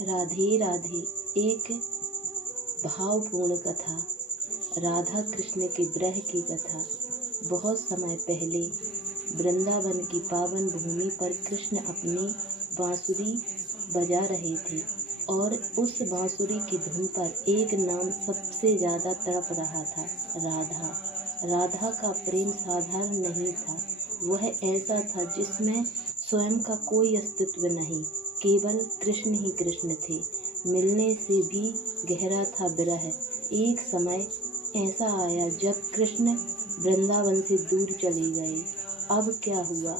राधे राधे। एक भावपूर्ण कथा, राधा कृष्ण के विरह की कथा। बहुत समय पहले वृंदावन की पावन भूमि पर कृष्ण अपनी बांसुरी बजा रहे थे और उस बांसुरी की धुन पर एक नाम सबसे ज्यादा तड़प रहा था, राधा। राधा का प्रेम साधारण नहीं था, वह ऐसा था जिसमें स्वयं का कोई अस्तित्व नहीं, केवल कृष्ण ही कृष्ण थे। मिलने से भी गहरा था विरह। एक समय ऐसा आया जब कृष्ण वृंदावन से दूर चले गए। अब क्या हुआ?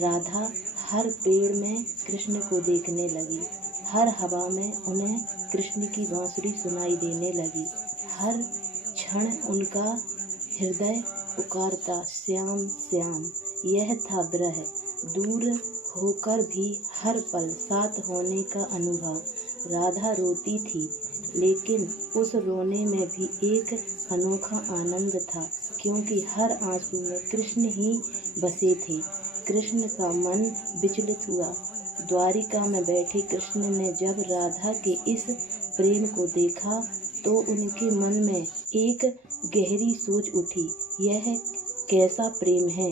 राधा हर पेड़ में कृष्ण को देखने लगी, हर हवा में उन्हें कृष्ण की बांसुरी सुनाई देने लगी। हर क्षण उनका हृदय पुकारता, श्याम श्याम। यह था विरह, दूर होकर भी हर पल साथ होने का अनुभव। राधा रोती थी, लेकिन उस रोने में भी एक अनोखा आनंद था, क्योंकि हर आंसू में कृष्ण ही बसे थे। कृष्ण का मन विचलित हुआ। द्वारिका में बैठे कृष्ण ने जब राधा के इस प्रेम को देखा तो उनके मन में एक गहरी सोच उठी, यह कैसा प्रेम है?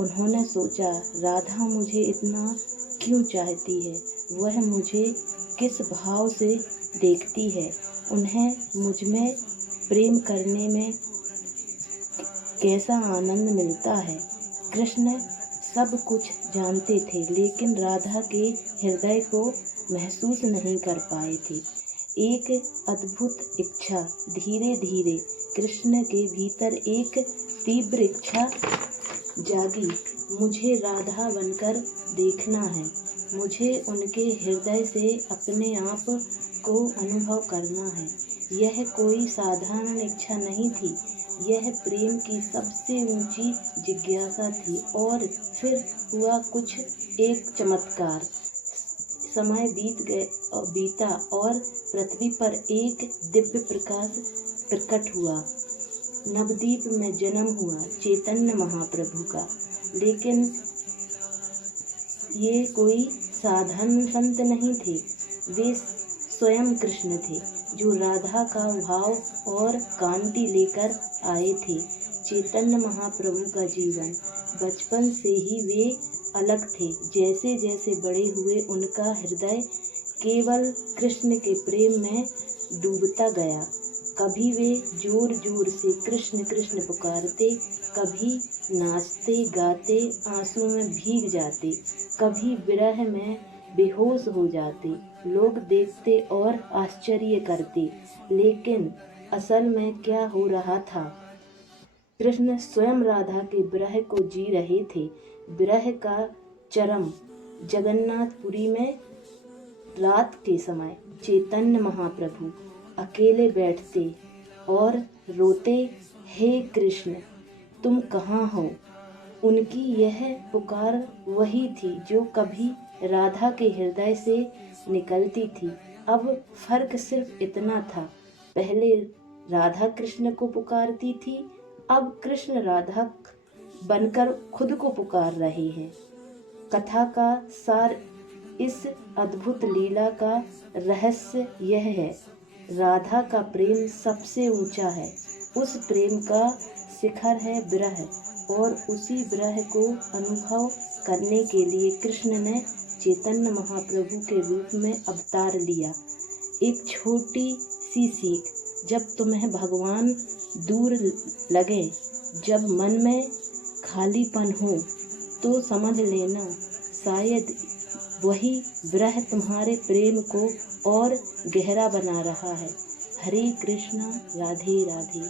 उन्होंने सोचा, राधा मुझे इतना क्यों चाहती है? वह मुझे किस भाव से देखती है? उन्हें मुझ में प्रेम करने में कैसा आनंद मिलता है? कृष्ण सब कुछ जानते थे, लेकिन राधा के हृदय को महसूस नहीं कर पाए थे। एक अद्भुत इच्छा धीरे धीरे कृष्ण के भीतर एक तीव्र इच्छा जागी। मुझे राधा बनकर देखना है, मुझे उनके हृदय से अपने आप को अनुभव करना है। यह कोई साधारण इच्छा नहीं थी, यह प्रेम की सबसे ऊंची जिज्ञासा थी। और फिर हुआ कुछ एक चमत्कार। समय बीता और पृथ्वी पर एक दिव्य प्रकाश प्रकट हुआ। नवद्वीप में जन्म हुआ चैतन्य महाप्रभु का। लेकिन ये कोई साधारण संत नहीं थे, वे स्वयं कृष्ण थे, जो राधा का भाव और कांति लेकर आए थे। चैतन्य महाप्रभु का जीवन बचपन से ही वे अलग थे। जैसे जैसे बड़े हुए, उनका हृदय केवल कृष्ण के प्रेम में डूबता गया। कभी वे जोर जोर से कृष्ण कृष्ण पुकारते, कभी नाचते गाते आंसू में भीग जाते, कभी विरह में बेहोश हो जाते। लोग देखते और आश्चर्य करते, लेकिन असल में क्या हो रहा था? कृष्ण स्वयं राधा के विरह को जी रहे थे। विरह का चरम जगन्नाथपुरी में रात के समय चैतन्य महाप्रभु अकेले बैठते और रोते, हे कृष्ण तुम कहाँ हो? उनकी यह पुकार वही थी जो कभी राधा के हृदय से निकलती थी। अब फर्क सिर्फ इतना था, पहले राधा कृष्ण को पुकारती थी, अब कृष्ण राधा बनकर खुद को पुकार रहे हैं। कथा का सार, इस अद्भुत लीला का रहस्य यह है, राधा का प्रेम सबसे ऊंचा है। उस प्रेम का शिखर है विरह, और उसी विरह को अनुभव करने के लिए कृष्ण ने चैतन्य महाप्रभु के रूप में अवतार लिया। एक छोटी सी सीख, जब तुम्हें भगवान दूर लगे, जब मन में खालीपन हो, तो समझ लेना शायद वही विरह तुम्हारे प्रेम को और गहरा बना रहा है। हरे कृष्णा, राधे राधे।